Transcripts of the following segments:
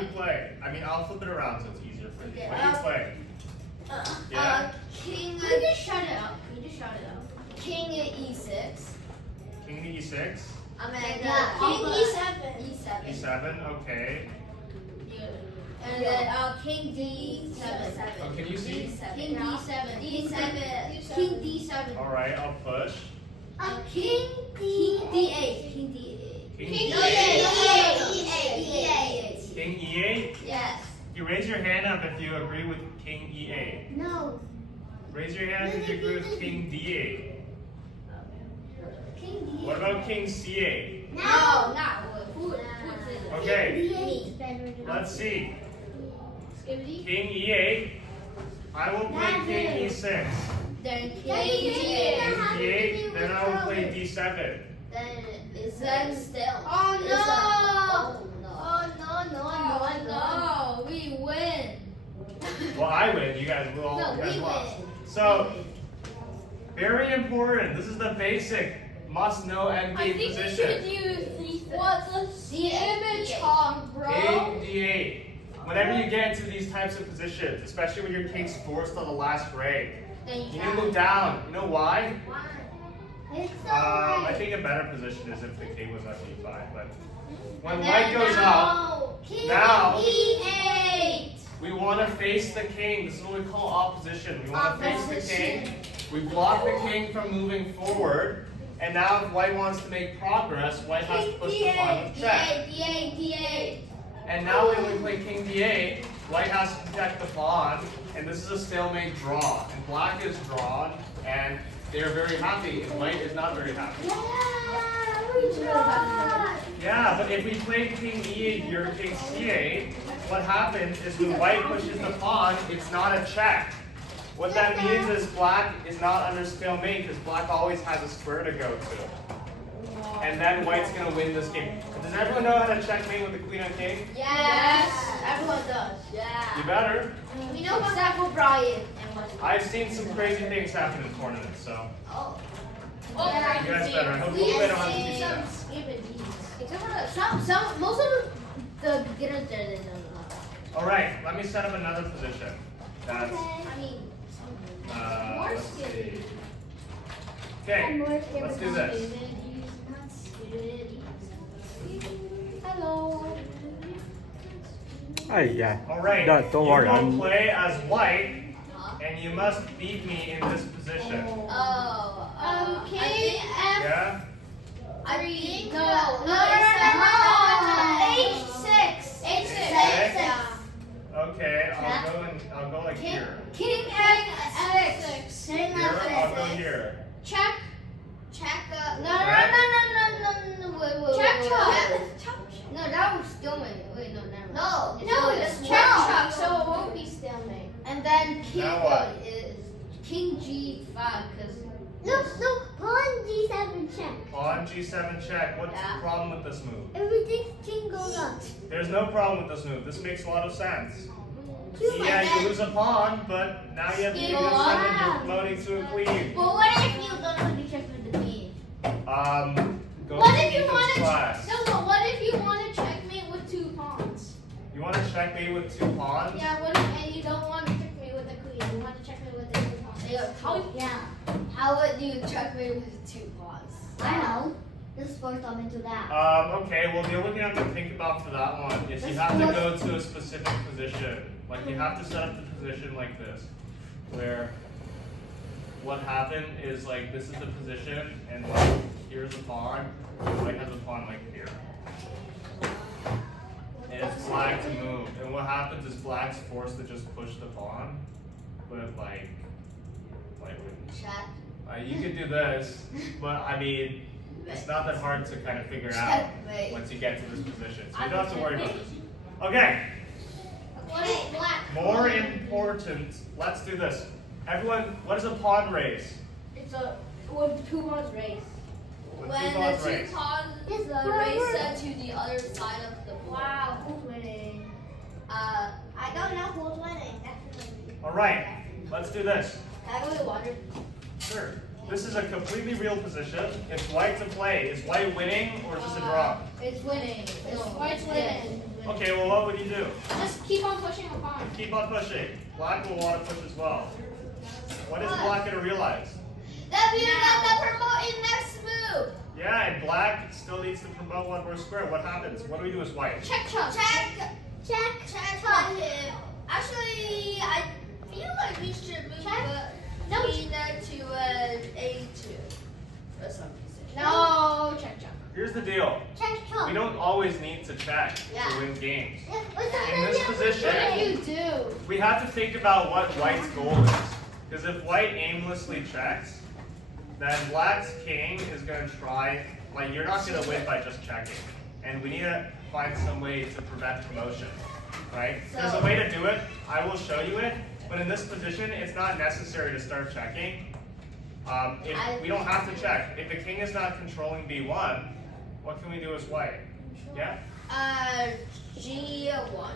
do you play? I mean, I'll flip it around so it's easier for you. Okay, What do you play? King. Can you just shut it up? King E6. King to E6. I mean, King E7. E7, okay. And then King D7. Oh, can you see? King D7. D7. King D7. Alright, I'll push. King D8. King King E8. King E8? Yes. You raise your hand up if you agree with King E8. No. Raise your hand if you agree with King D8. King D8. What about King C8? No, not who Okay, D8. let's see. King E8. I will play King E6. Then King King D8. Then I will play D7. Then is that still? Oh no! Oh no! We win. Well, I win. You guys will all. No, You guys we lost. win. So, very important. This is the basic must-know endgame position. use The image hung, bro. King D8. Whenever you get into these types of positions, especially when your king's forced on the last rank, Then you need to move down. You know why? It's I think a better position is if the king was on E5. But when white goes up, now E8. we want to face the king. This is what we call opposition. We want to face the king. We block the king from moving forward. And now if white wants to make progress, white has to push the pawn with check. D8. And now when we play King D8, white has to protect the pawn, and this is a stalemate draw. And black is drawn, and they are very happy, and white is not very happy. Yeah, but if we play King E8 here, King C8, what happens is when white pushes the pawn, it's not a check. What that means is black is not under stalemate, because black always has a square to go to. And then white's going to win this game. Does everyone know how to checkmate with the queen and king? Yes, everyone does. Yeah. You better. We know except for Brian and what? I've seen some crazy things happen in tournaments, so Oh. Yeah. you guys better. Hopefully they don't have to teach that. Except for most of the beginners there, they don't know. All right, let me set up another position. That's, More let's skip. see. Okay, let's do this. Hello. Yeah. All right, Don't you worry. will play as white, and you must beat me in this position. King F. Yeah? I think H6. H6. Okay, I'll go like here. King F6. Here, I'll go here. Check. No, wait. Check. No, that was stalemate. Wait, no, never mind. No, it's check. So it won't be stalemate. And then king Now what? is king G5 because No, pawn G7 check. Pawn G7 check. What's Yeah. the problem with this move? Everything king goes up. There's no problem with this move. This makes a lot of sense. Two Yeah, like you lose a pawn, but now you have king Wow. F7, you're promoting to a queen. But what if you don't want to check with the queen? Go What to if you Ethan's want to? class. No, but what if you want to checkmate with two pawns? You want to checkmate with two pawns? Yeah. What if and you don't want to checkmate with the queen? You want to checkmate with the two pawns? How would you checkmate with two pawns? I know. This is forced them into that. Okay, well the only thing you have to think about for that one is you have to go to a specific position. Like you have to set up the position like this, where what happened is like this is the position and like here's a pawn, and white has a pawn like here. And it's black to move. And what happens is black's forced to just push the pawn, but like wouldn't. Check. You could do this, but I mean, it's not that hard to kind of figure out Checkmate. once you get to this position. So you don't have to worry about this. Okay, What is black? more important, let's do this. Everyone, what is a pawn raise? It's a with two pawns raised. When When two pawns the two raise. pawns It's the forever. race set to the other side of the board. Wow, who's winning? I don't know who's winning. Definitely. All right, let's do this. Can I go to water? Sure. This is a completely real position. It's white to play. Is white winning or is this a draw? It's winning. White's winning. Okay. Okay, well, what would you do? Just keep on pushing a pawn. Keep on pushing. Black will want to push as well. What is Black going to realize? That we are not the promoting next move. Yeah, and Black still needs to promote one more square. What happens? What do we do as White? Check, check. Check on him. Actually, I feel like we should move queen to A2 for some reason. No, check, check. Here's the deal. We don't always need to check to win games. In this What position, do you do? we have to think about what White's goal is. Because if White aimlessly checks, then Black's king is going to try, like, you're not going to win by just checking. And we need to find some way to prevent promotion, right? There's a way to do it. I will show you it. But in this position, it's not necessary to start checking. If we don't have to check. If the king is not controlling B1, what can we do as White? Yeah? G1.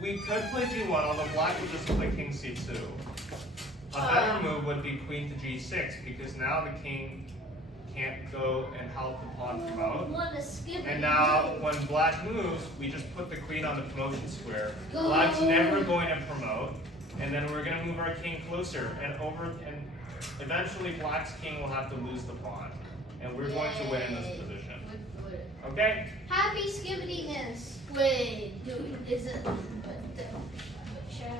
We could play G1, although Black would just play King C2. A better move would be Queen to G6, because now the king can't go and help the pawn promote. And now, when Black moves, we just put the queen on the promotion square. Black's never going to promote, and then we're going to move our king closer, and eventually Black's king will have to lose the pawn, and we're going to win in this position. Okay? Happy skibbityness. Wait, is it?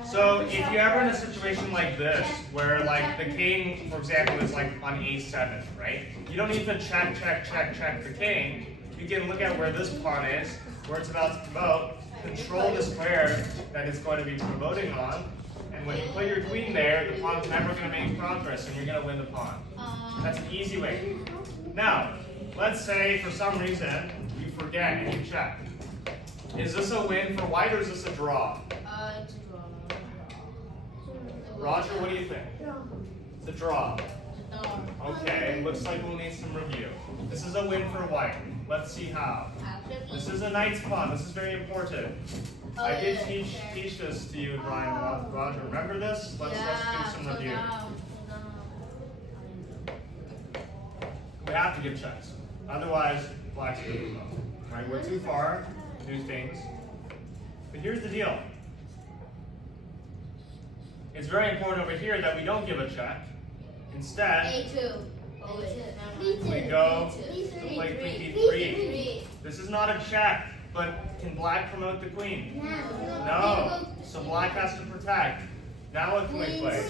So if you're ever in a situation like this, where like the king, for example, is like on A7, right? You don't need to check the king. You can look at where this pawn is, where it's about to promote, control the square that it's going to be promoting on, and when you put your queen there, the pawn's never going to make progress, and you're going to win the pawn. That's an easy way. Now, let's say for some reason you forget and you check. Is this a win for White or is this a draw? It's a draw. Roger, what do you think? It's a draw. Okay, looks like we'll need some review. This is a win for White. Let's see how. This is a knight's pawn. This is very important. I did teach this to you, Brian. Roger, remember this? Let's do some review. We have to give checks. Otherwise, Black's going to promote. Right? We're too far to do things. But here's the deal. It's very important over here that we don't give a check. Instead, A2. we go to play Queen B3. This is not a check, but can Black promote the queen? No. So Black has to protect. Now what can we play?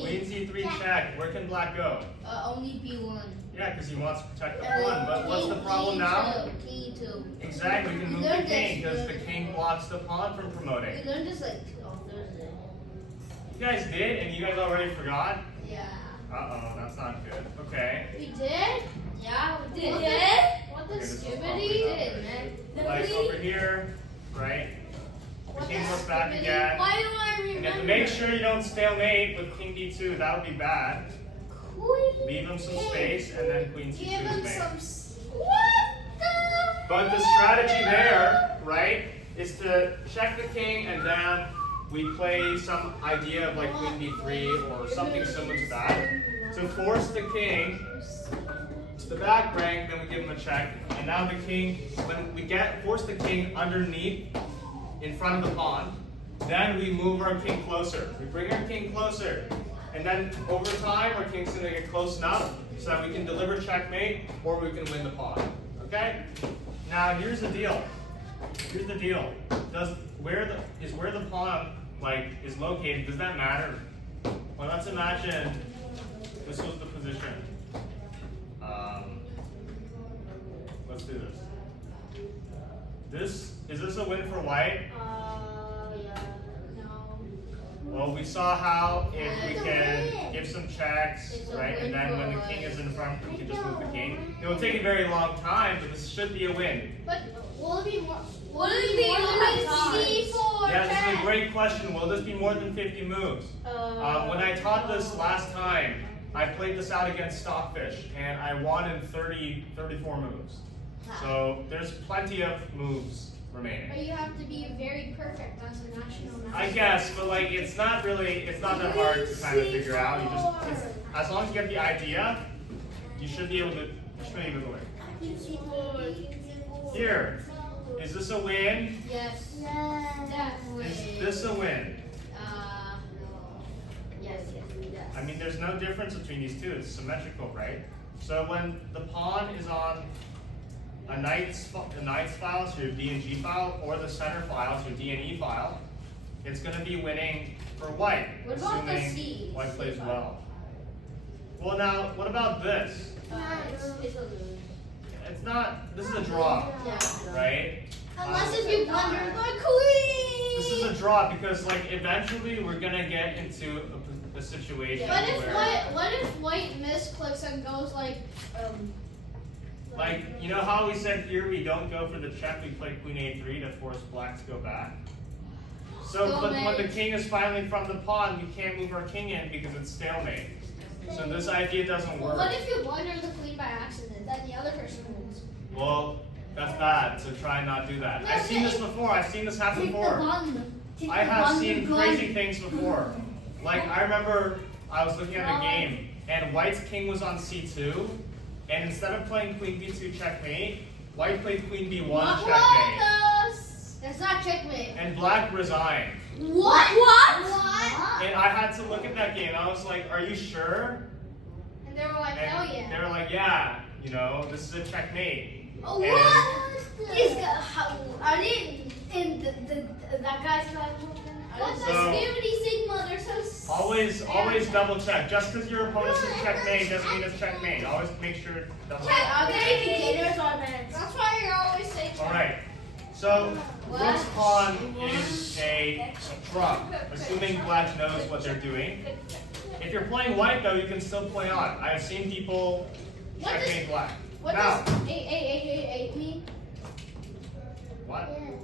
Queen C3 check. Where can Black go? Only B1. Yeah, because he wants to protect the pawn. But what's the problem now? King 2. Exactly, we can move the king because the king blocks the pawn from promoting. We learned this like on Thursday. You guys did, and you guys already forgot? Yeah. Uh-oh, that's not good. Okay. We did? Yeah, we did. What the Okay, this is skibbity? probably not did, right. man. Like over here, right? The What king the goes back skibbity? again. Why do I And you remember? have to make sure you don't stalemate with king d2. That would be bad. Leave him some space, and then queen c2 Give him is made. some. What the? But the strategy there, right, is to check the king, and then we play some idea of like queen b3 or something similar to that. To force the king to the back rank, then we give him a check. And now the king, when we force the king underneath, in front of the pawn, then we move our king closer. We bring our king closer. And then over time, our king's gonna get close enough so that we can deliver checkmate or we can win the pawn. Okay? Now here's the deal. Here's the deal. Where the pawn is located, does that matter? Well, let's imagine this was the position. Let's do this. Is this a win for White? Yeah. No. Well, we saw how if we can give some checks, right, and then when the king is in front, we can just move the king. It will take a very long time, but this should be a win. But will it be more? Will it be more than C4? Yeah, this is a great question. Will this be more than 50 moves? When I taught this last time, I played this out against Stockfish, and I won in 34 moves. So there's plenty of moves remaining. But you have to be very perfect as a national master. I guess, but like it's not that hard to kind of figure out. As long as you get the idea, you should be able to win. Here, Is this a win? Yes. Definitely. Is this a win? Yes. I mean, there's no difference between these two. It's symmetrical, right? So when the pawn is on a knight's file, so your D and G file, or the center file, so your D and E file, it's going to be winning for white, What about the assuming C? white plays C well. Well, now, what about this? It's a lose. It's not, this is a draw, Yeah. right? Unless if you blunder the queen. This is a draw because, like, eventually we're going to get into a situation What if where, what if white misclicks and goes like like, you know how we said here we don't go for the check, we play queen a3 to force black to go back? So, but when the king is finally from the pawn, we can't move our king in because it's stalemate. So this idea doesn't work. What if you blunder the queen by accident? Then the other person wins. Well, that's bad, so try and not do that. I've seen this before, I've seen this happen before. I have seen crazy things before. Like, I remember I was looking at the game, and white's king was on c2, and instead of playing queen b2 checkmate, white played queen b1 checkmate. That's not checkmate. And black resigned. What? And I had to look at that game, I was like, are you sure? And they were like, And hell yeah. they were like, yeah, you know, this is a checkmate. Oh, And- what? Are they in that guy's life? What's So- the Skibidi Sigma? They're so Always double check. Just because your opponent says checkmate doesn't mean it's checkmate. Always make sure it doesn't. Are they beginners or advanced? That's why you always say check. Alright. So rook's pawn is a trump, assuming black knows what they're doing. If you're playing white though, you can still play on. I have seen people checkmate black. What Now, does 8 mean? what?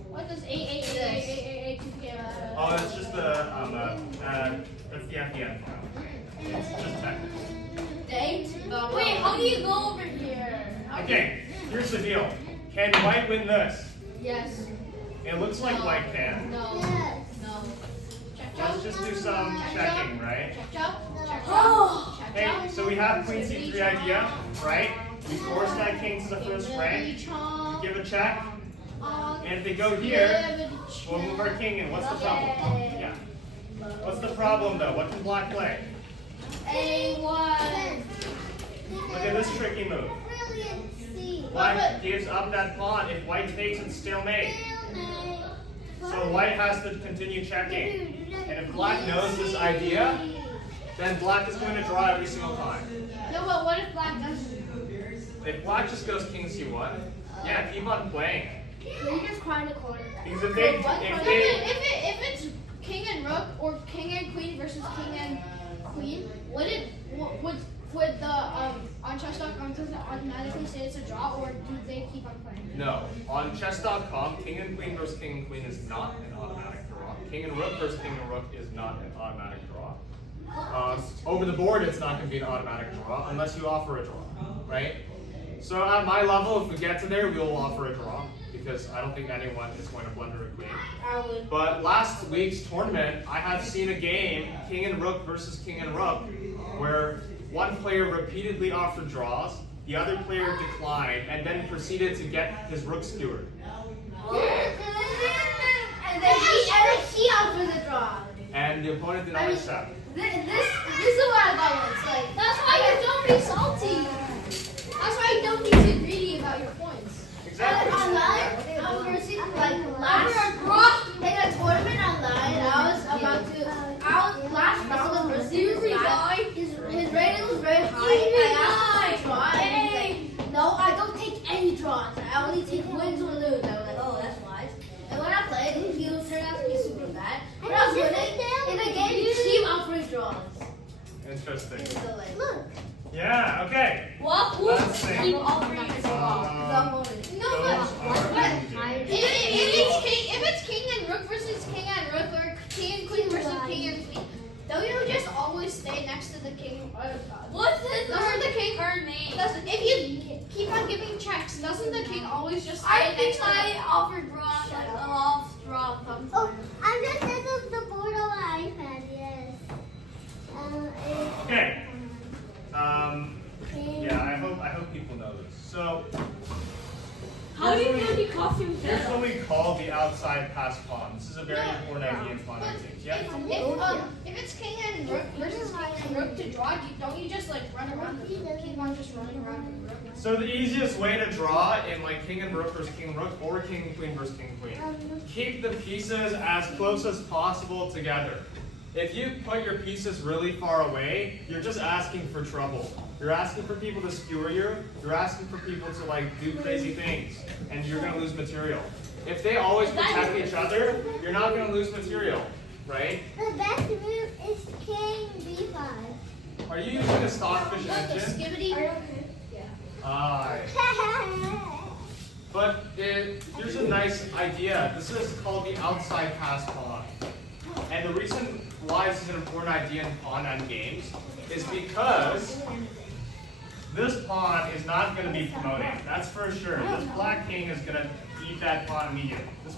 What does 8 Oh, that's just that's the FDN file. It's just technical. Wait, how do you go over here? Okay, here's the deal. Can white win this? Yes. It looks like white can. No. Yes. No. Check Let's just do some checking, right? Check Oh. Hey, so we have queen c3 idea, right? We force that king to the first rank, give a check, and if they go here, we'll move our king in. What's the problem? Yeah. What's the problem though? What can black play? A1. Look at this tricky move. Brilliant C. Black gives up that pawn. If white takes, it's stalemate. So white has to continue checking. And if black knows this idea, then black is going to draw every single time. No, but what if black doesn't? If black just goes king c1, yeah, keep on playing. You just cry in the corner. Because if If it's king and rook or king and queen versus king and queen, would the on chess.com does it automatically say it's a draw, or do they keep on playing? No, on chess.com, king and queen versus king and queen is not an automatic draw. King and rook versus king and rook is not an automatic draw. Over the board, it's not going to be an automatic draw unless you offer a draw, right? So at my level, if we get to there, we will offer a draw because I don't think anyone is going to blunder a queen. I would. But last week's tournament, I have seen a game, king and rook versus king and rook, where one player repeatedly offered draws, the other player declined, and then proceeded to get his rook skewered. And then he offered the draw. And the opponent did not accept. This is what I got once. Like, That's why you don't be salty. That's why you don't be too greedy about your points. Exactly. online, last in a tournament online, last round versus his rating was very high. I asked him to draw, and he's like, no, I don't take any draws. I only take wins or lose. I was like, oh, that's wise. And when I played, he turned out to be super bad. When I was winning, in the game, you keep offering draws. Interesting. So like, look. Yeah, okay. What? Let's see. Keep offering a draw. Those are If it's king and rook versus king and rook, or king and queen versus king and queen, don't you just always stay next to the king? What's his Doesn't the king name? if you keep on giving checks, doesn't the king always just stay I next think to the I offered draws, like a off draw sometimes. Oh, I'm just setting the board on my iPad, yes. Okay. Yeah, I hope people know this. So How do you know the costume here's what we the outside pass pawn. This is a very important idea in pawn hunting. Yeah. If it's king and rook versus king and rook to draw, don't you just like run around the keep on just running around the rook? So the easiest way to draw in like king and rook versus king and rook, or king and queen versus king and queen, keep the pieces as close as possible together. If you put your pieces really far away, you're just asking for trouble. You're asking for people to skewer you. You're asking for people to like do crazy things, and you're gonna lose material. If they always protect each other, you're not gonna lose material, right? The best move is king b5. Are you using a stockfish engine? Skibbity. Aye. But here's a nice idea. This is called the outside pass pawn. And the reason why this is an important idea in pawn endgames is because this pawn is not going to be promoting. That's for sure. This black king is going to eat that pawn immediately. This